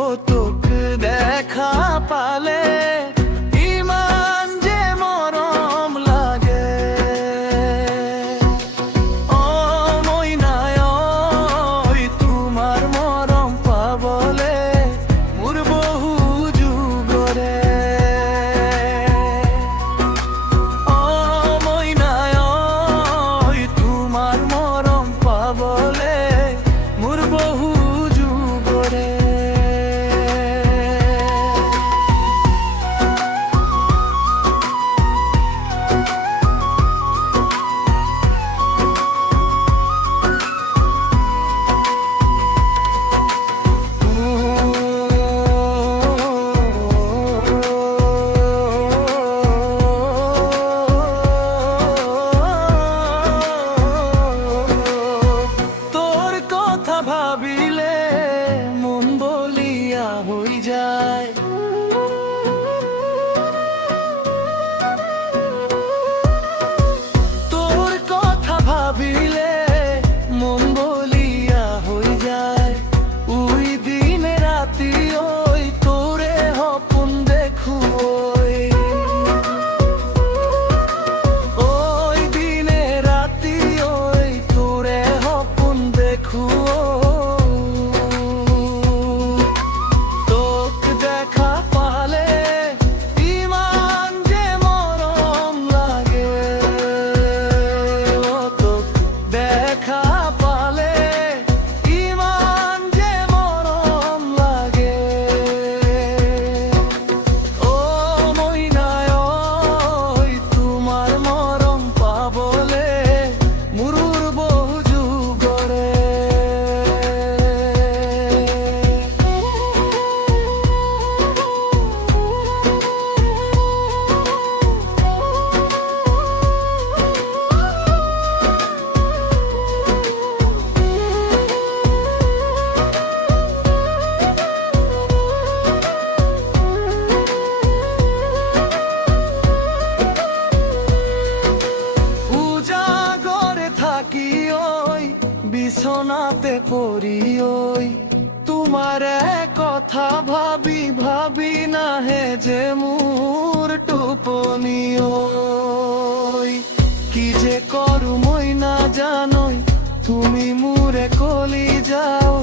ও তোকে দেখা পালে ইমান যে মরম লাগে। ও মইনায় ওই তোমার মরম পাবলে মোর বহু যুগরে। ও মইনায় ওই তোমার মরম পাবলে মোর বহু যুগরে। তোর কথা ভাবিলে মন বলিয়া হই যায়। তোর কথা ভাবিলে মন বলিয়া হই যায়। ওই দিনে রাতি ওই তোরে হপন দেখু ওই দিনে রাতি ওই তোরে হপন দেখু। তোক দেখা পালে ইমান যে মরম লাগে। ও তোক দেখা পালে ইমান যে মরম লাগে। ও মইনায় ওই তোমার মরম পাবলে মুরুর বহু যুগরে। উজাগরে থাকি ওই বিছনাতে পড়ি ওই তোমার কথা ভাবি ভাবি না হে যে মোর টুপনি। ওই কি যে করু মই না জানোই তুমি মুরে কলি যাও।